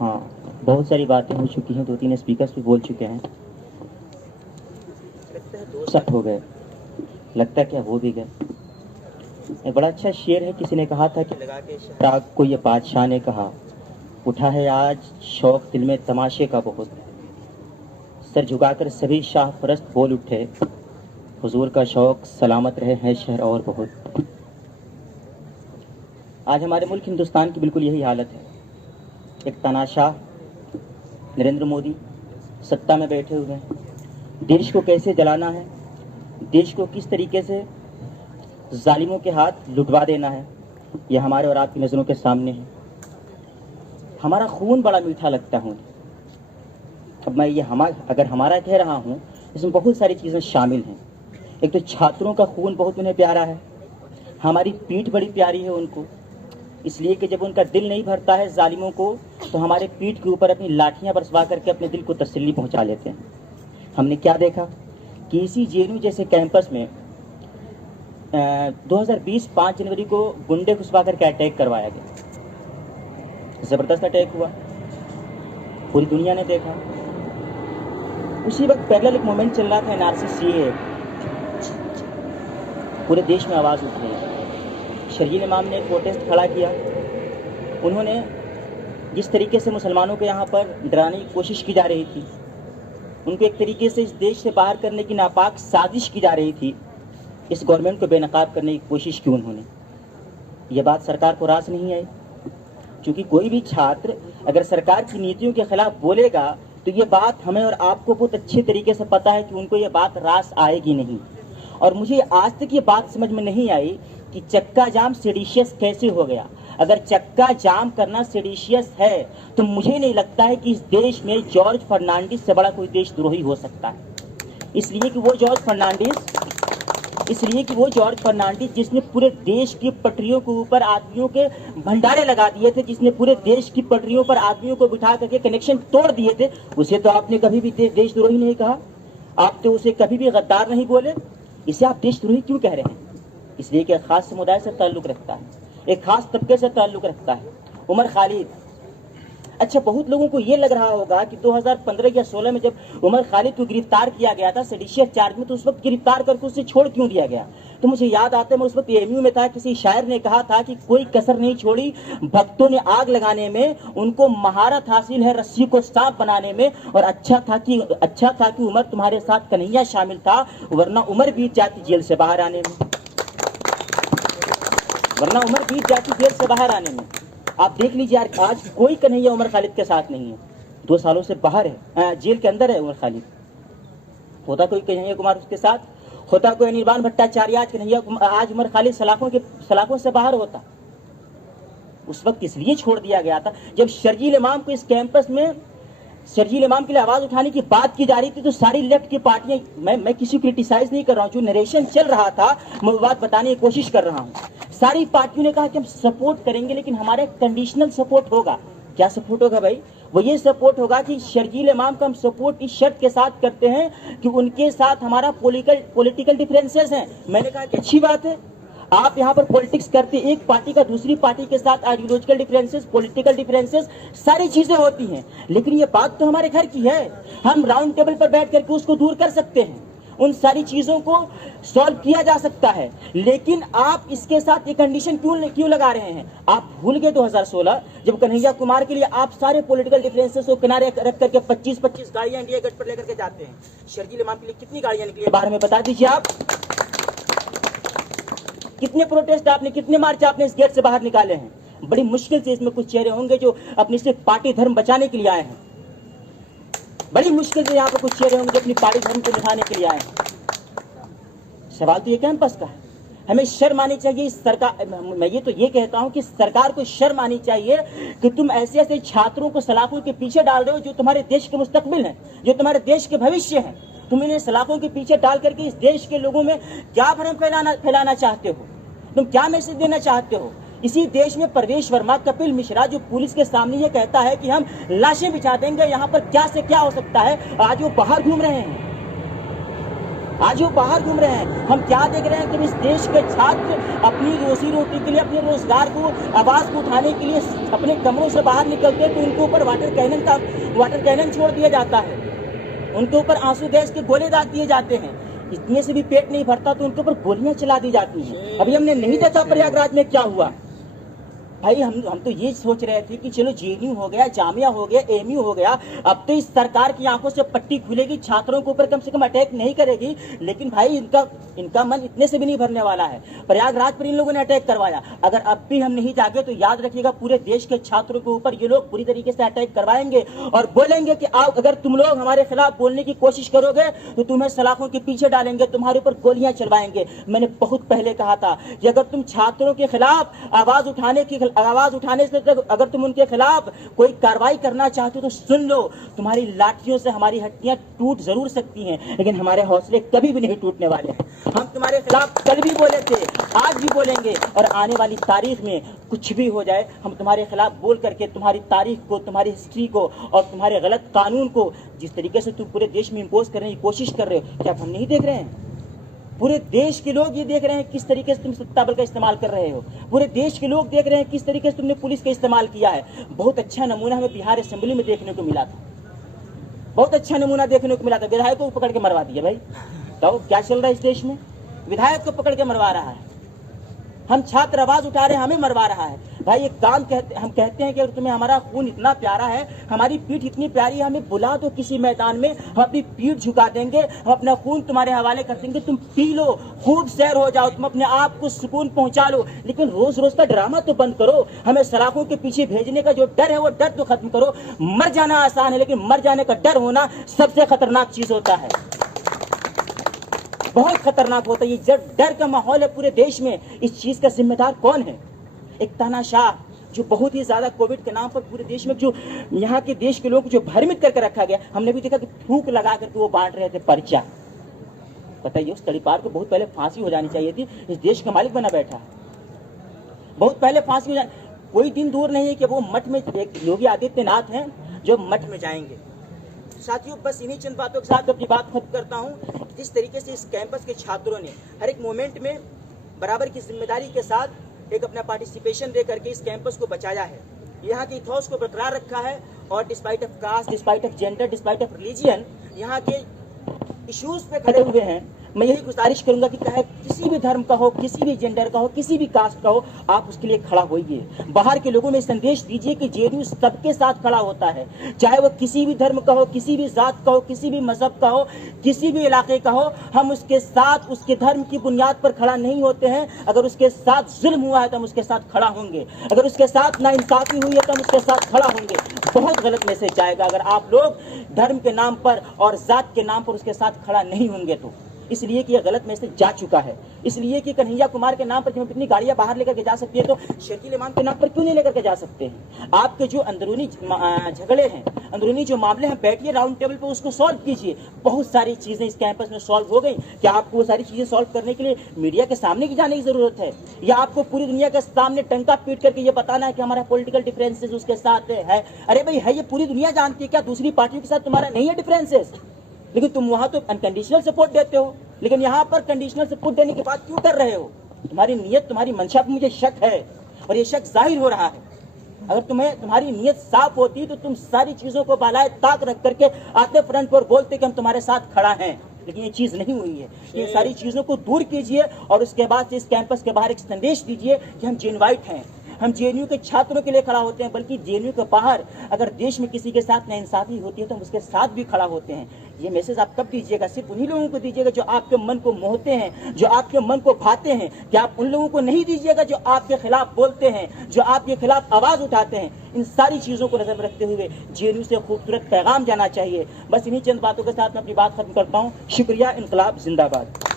हाँ, बहुत सारी बातें हो चुकी हैं, 2-3 स्पीकर्स भी बोल चुके हैं। लगता है 2 शक हो गए, लगता है क्या हो भी गए। एक बड़ा अच्छा शेर है, किसी ने कहा था कि लगा के शहराग को ये बादशाह ने कहा, उठा है आज शौक दिल में तमाशे का बहुत, सर झुकाकर सभी शाह परस्त बोल उठे, हुजूर का शौक सलामत रहे हैं शहर और बहुत। आज हमारे मुल्क हिंदुस्तान की बिल्कुल यही हालत है। एक तानाशाह नरेंद्र मोदी सत्ता में बैठे हुए हैं, देश को कैसे जलाना है, देश को किस तरीके से जालिमों के हाथ लुटवा देना है, यह हमारे और आपकी नज़रों के सामने है। हमारा खून बड़ा मीठा लगता है। अब मैं ये अगर हमारा कह रहा हूँ, इसमें बहुत सारी चीज़ें शामिल हैं। एक तो छात्रों का खून बहुत उन्हें प्यारा है, हमारी पीठ बड़ी प्यारी है उनको, इसलिए कि जब उनका दिल नहीं भरता है जालिमों को, तो हमारे पीठ के ऊपर अपनी लाठियाँ बरसवा करके अपने दिल को तसल्ली पहुँचा लेते हैं। हमने क्या देखा कि इसी जेएनयू जैसे कैंपस में 2020 5 जनवरी को गुंडे घुसवा करके अटैक करवाया गया। ज़बरदस्त अटैक हुआ, पूरी दुनिया ने देखा। उसी वक्त पैरेलल एक मूवमेंट चल रहा था एनआरसी सीएए, पूरे देश में आवाज़ उठ रही है। शर्जील इमाम ने एक प्रोटेस्ट खड़ा किया। उन्होंने जिस तरीके से मुसलमानों को यहाँ पर डराने की कोशिश की जा रही थी, उनको एक तरीके से इस देश से बाहर करने की नापाक साजिश की जा रही थी, इस गवर्नमेंट को बेनकाब करने की कोशिश की उन्होंने। ये बात सरकार को रास नहीं आई, क्योंकि कोई भी छात्र अगर सरकार की नीतियों के खिलाफ बोलेगा तो ये बात हमें और आपको बहुत अच्छे तरीके से पता है कि उनको ये बात रास आएगी नहीं। और मुझे आज तक ये बात समझ में नहीं आई कि चक्का जाम सेडिशियस कैसे हो गया। अगर चक्का जाम करना सेडिशियस है तो मुझे नहीं लगता है कि इस देश में जॉर्ज फर्नांडिस से बड़ा कोई देशद्रोही हो सकता है। इसलिए कि वो जॉर्ज फर्नांडिस जिसने पूरे देश की पटरियों के ऊपर आदमियों के भंडारे लगा दिए थे, जिसने पूरे देश की पटरियों पर आदमियों को बिठा करके कनेक्शन तोड़ दिए थे, उसे तो आपने कभी भी देशद्रोही नहीं कहा, आप तो उसे कभी भी गद्दार नहीं बोले। इसे आप देशद्रोही क्यों कह रहे हैं? इसलिए कि एक खास समुदाय से ताल्लुक रखता है, एक खास तबके से ताल्लुक रखता है। उमर खालिद, अच्छा बहुत लोगों को ये लग रहा होगा कि 2015 या 16 में जब उमर खालिद को गिरफ्तार किया गया था सेडिशियस चार्ज में, तो उस वक्त गिरफ्तार करके उसे छोड़ क्यों दिया गया? तो मुझे याद आता है, मैं उस वक्त एएमयू में था, किसी शायर ने कहा था कि कोई कसर नहीं छोड़ी भक्तों ने आग लगाने में, उनको महारत हासिल है रस्सी को सांप बनाने में। और अच्छा था कि उमर तुम्हारे साथ कन्हैया शामिल था, वरना उमर बीत जाती जेल से बाहर आने में, आप देख लीजिए यार, आज कोई कन्हैया उमर खालिद के साथ नहीं है, 2 सालों से बाहर है, जेल के अंदर है उमर खालिद। होता कोई कन्हैया कुमार उसके साथ, होता कोई अनिर्बान भट्टाचार्य, आज उमर खालिद सलाखों से बाहर होता। उस वक्त इसलिए छोड़ दिया गया था जब शर्जील इमाम को इस कैंपस में शर्जील इमाम के लिए आवाज उठाने की बात की जा रही थी, तो सारी लेफ्ट की पार्टियां, मैं किसी को क्रिटिसाइज नहीं कर रहा हूं, जो नरेशन चल रहा था मैं वो बात बताने की कोशिश कर रहा हूं। सारी पार्टियों ने कहा कि हम सपोर्ट करेंगे, लेकिन हमारा एक कंडीशनल सपोर्ट होगा। क्या सपोर्ट होगा भाई? वो ये सपोर्ट होगा कि शर्जील इमाम का हम सपोर्ट इस शर्त के साथ करते हैं कि उनके साथ हमारा पॉलिटिकल डिफरेंसेस हैं। मैंने कहा कि अच्छी बात है, आप यहाँ पर पॉलिटिक्स करते, एक पार्टी का दूसरी पार्टी के साथ आइडियोलॉजिकल डिफरेंसेस, पॉलिटिकल डिफरेंसेस, सारी चीजें होती हैं, लेकिन ये बात तो हमारे घर की है। हम राउंड टेबल पर बैठ करके उसको दूर कर सकते हैं, उन सारी चीजों को सॉल्व किया जा सकता है। लेकिन आप इसके साथ ये कंडीशन क्यों लगा रहे हैं? आप भूल गए 2016 जब कन्हैया कुमार के लिए आप सारे पॉलिटिकल डिफरेंसेस को किनारे रख करके 25-25 गाड़ियां इंडिया गेट पर लेकर के जाते हैं। शर्जील इमाम के लिए कितनी गाड़ियां निकली बाहर में बता दीजिए आप? कितने प्रोटेस्ट आपने, कितने मार्च आपने इस गेट से बाहर निकाले हैं? बड़ी मुश्किल से इसमें कुछ चेहरे होंगे जो अपनी सिर्फ पार्टी धर्म बचाने के लिए आए हैं। बड़ी मुश्किल से यहाँ पर कुछ चेहरे होंगे जो अपनी पार्टी धर्म को निभाने के लिए आए हैं। सवाल तो ये कैंपस का है। हमें शर्म आनी चाहिए इस सरकार, मैं ये कहता हूँ कि सरकार को शर्म आनी चाहिए कि तुम ऐसे छात्रों को सलाखों के पीछे डाल रहे हो जो तुम्हारे देश के मुस्तकबिल हैं, जो तुम्हारे देश के भविष्य हैं। तुम इन्हें सलाखों के पीछे डाल करके इस देश के लोगों में क्या भ्रम फैलाना चाहते हो? तुम क्या मैसेज देना चाहते हो? इसी देश में प्रवेश वर्मा, कपिल मिश्रा, जो पुलिस के सामने ये कहता है कि हम लाशें बिछा देंगे, यहाँ पर क्या से क्या हो सकता है, आज वो बाहर घूम रहे हैं। आज वो बाहर घूम रहे हैं। हम क्या देख रहे हैं कि इस देश के छात्र अपनी रोजी रोटी के लिए, अपने रोजगार को, आवाज को उठाने के लिए अपने कमरों से बाहर निकलते हैं तो उनके ऊपर वाटर कैनन छोड़ दिया जाता है, उनके ऊपर आंसू गैस के गोले दाग दिए जाते हैं। इतने से भी पेट नहीं भरता तो उनके ऊपर गोलियां चला दी जाती हैं। अभी हमने नहीं देखा प्रयागराज में क्या हुआ। भाई हम तो ये सोच रहे थे कि चलो जेएनयू हो गया, जामिया हो गया, एएमयू हो गया, अब तो इस सरकार की आंखों से पट्टी खुलेगी, छात्रों के ऊपर कम से कम अटैक नहीं करेगी। लेकिन भाई इनका मन इतने से भी नहीं भरने वाला है। प्रयागराज पर इन लोगों ने अटैक करवाया, अगर अब भी हम नहीं जागे तो याद रखिएगा पूरे देश के छात्रों के ऊपर ये लोग पूरी तरीके से अटैक करवाएंगे और बोलेंगे कि आओ, अगर तुम लोग हमारे खिलाफ बोलने की कोशिश करोगे तो तुम्हें सलाखों के पीछे डालेंगे, तुम्हारे ऊपर गोलियां चलवाएंगे। मैंने बहुत पहले कहा था कि अगर तुम छात्रों के खिलाफ आवाज उठाने से अगर तुम उनके खिलाफ कोई कार्रवाई करना चाहते हो तो सुन लो, तुम्हारी लाठियों से हमारी हड्डियां टूट जरूर सकती हैं लेकिन हमारे हौसले कभी भी नहीं टूटने वाले हैं। हम तुम्हारे खिलाफ कल भी बोले थे, आज भी बोलेंगे और आने वाली तारीख में कुछ भी हो जाए हम तुम्हारे खिलाफ बोल करके तुम्हारी तारीख को, तुम्हारी हिस्ट्री को और तुम्हारे गलत कानून को जिस तरीके से तुम पूरे देश में इंपोज करने की कोशिश कर रहे हो, क्या हम नहीं देख रहे हैं? पूरे देश के लोग ये देख रहे हैं किस तरीके से तुम सत्ता बल का इस्तेमाल कर रहे हो। पूरे देश के लोग देख रहे हैं किस तरीके से तुमने पुलिस का इस्तेमाल किया है। बहुत अच्छा नमूना हमें बिहार असेंबली में देखने को मिला था, बहुत अच्छा नमूना देखने को मिला था। विधायकों को पकड़ के मरवा दिया। भाई तो क्या चल रहा है इस देश में? विधायक को पकड़ के मरवा रहा है। हम छात्र आवाज उठा रहे हैं, हमें मरवा रहा है। भाई एक काम हम कहते हैं कि अगर तुम्हें हमारा खून इतना प्यारा है, हमारी पीठ इतनी प्यारी है, हमें बुला दो किसी मैदान में, हम अपनी पीठ झुका देंगे, हम अपना खून तुम्हारे हवाले कर देंगे, तुम पी लो, खूब सैर हो जाओ, तुम अपने आप को सुकून पहुंचा लो। लेकिन रोज रोज का ड्रामा तो बंद करो। हमें सलाखों के पीछे भेजने का जो डर है वो डर तो खत्म करो। मर जाना आसान है लेकिन मर जाने का डर होना सबसे खतरनाक चीज होता है, बहुत खतरनाक होता है। ये जब डर का माहौल है पूरे देश में, इस चीज का जिम्मेदार कौन है? एक तानाशाह जो बहुत ही ज्यादा कोविड के नाम पर पूरे देश में जो यहाँ के देश के लोग जो भ्रमित करके रखा गया। हमने भी देखा कि थूक लगा करके वो बांट रहे थे पर्चा। बताइए उस तड़ीपार को बहुत पहले फांसी हो जानी चाहिए थी। इस देश का मालिक बना बैठा है, बहुत पहले फांसी हो जाए। कोई दिन दूर नहीं है कि वो मठ में, एक योगी आदित्यनाथ हैं जो मठ में जाएंगे। साथियों बस इन्हीं चंद बातों के साथ अपनी बात खत्म करता हूँ। जिस तरीके से इस कैंपस के छात्रों ने हर एक मोमेंट में बराबर की जिम्मेदारी के साथ एक अपना पार्टिसिपेशन दे करके इस कैंपस को बचाया है, यहाँ के इथॉस को बरकरार रखा है और despite of caste, despite of gender, despite of religion यहाँ के इश्यूज पे खड़े हुए हैं। मैं यही गुजारिश करूंगा कि चाहे किसी भी धर्म का हो, किसी भी जेंडर का हो, किसी भी कास्ट का हो, आप उसके लिए खड़ा होइए। बाहर के लोगों में संदेश दीजिए कि जेएनयू सबके साथ खड़ा होता है, चाहे वो किसी भी धर्म का हो, किसी भी जात का हो, किसी भी मजहब का हो, किसी भी इलाके का हो। हम उसके साथ उसके धर्म की बुनियाद पर खड़ा नहीं होते हैं। अगर उसके साथ जुल्म हुआ है तो हम उसके साथ खड़ा होंगे, अगर उसके साथ नाइंसाफी हुई है तो हम उसके साथ खड़ा होंगे। बहुत गलत मैसेज जाएगा अगर आप लोग धर्म के नाम पर और जात के नाम पर उसके साथ खड़ा नहीं होंगे तो। इसलिए कि यह गलत मैसेज जा चुका है। इसलिए कि कन्हैया कुमार के नाम पर जब इतनी गाड़ियां बाहर लेकर के जा सकती है तो शकील इमाम के नाम पर क्यों नहीं लेकर के जा सकते हैं? आपके जो अंदरूनी झगड़े हैं, अंदरूनी जो मामले हैं, बैठिए राउंड टेबल पर उसको सॉल्व कीजिए। बहुत सारी चीजें इस कैंपस में सॉल्व हो गई। क्या आपको वो सारी चीजें सॉल्व करने के लिए मीडिया के सामने की जाने की जरूरत है, या आपको पूरी दुनिया के सामने टंका पीट करके ये बताना है कि हमारा पॉलिटिकल डिफरेंसेस उसके साथ है? अरे भाई है, ये पूरी दुनिया जानती है। क्या दूसरी पार्टियों के साथ तुम्हारा नहीं है डिफरेंसेस? लेकिन तुम वहां तो अनकंडीशनल सपोर्ट देते हो, लेकिन यहाँ पर कंडीशनल सपोर्ट देने के बाद क्यों कर रहे हो? तुम्हारी नीयत, तुम्हारी मंशा पर मुझे शक है और ये शक जाहिर हो रहा है। अगर तुम्हारी नीयत साफ होती तो तुम सारी चीजों को बालाए ताक रख करके आते फ्रंट पर बोलते कि हम तुम्हारे साथ खड़ा हैं। लेकिन ये चीज नहीं हुई है। ये सारी चीजों को दूर कीजिए और उसके बाद इस कैंपस के बाहर एक संदेश दीजिए कि हम जेनवाइट हैं, हम जेएनयू के छात्रों के लिए खड़ा होते हैं। बल्कि जेएनयू के बाहर अगर देश में किसी के साथ नाइंसाफी होती है तो हम उसके साथ भी खड़ा होते हैं। ये मैसेज आप कब दीजिएगा? सिर्फ उन्हीं लोगों को दीजिएगा जो आपके मन को मोहते हैं, जो आपके मन को भाते हैं। क्या आप उन लोगों को नहीं दीजिएगा जो आपके खिलाफ बोलते हैं, जो आपके खिलाफ आवाज उठाते हैं? इन सारी चीजों को नजर में रखते हुए जेएनयू से खूबसूरत पैगाम जाना चाहिए। बस इन्हीं चंद बातों के साथ मैं अपनी बात खत्म करता हूँ। शुक्रिया। इनकलाब जिंदाबाद।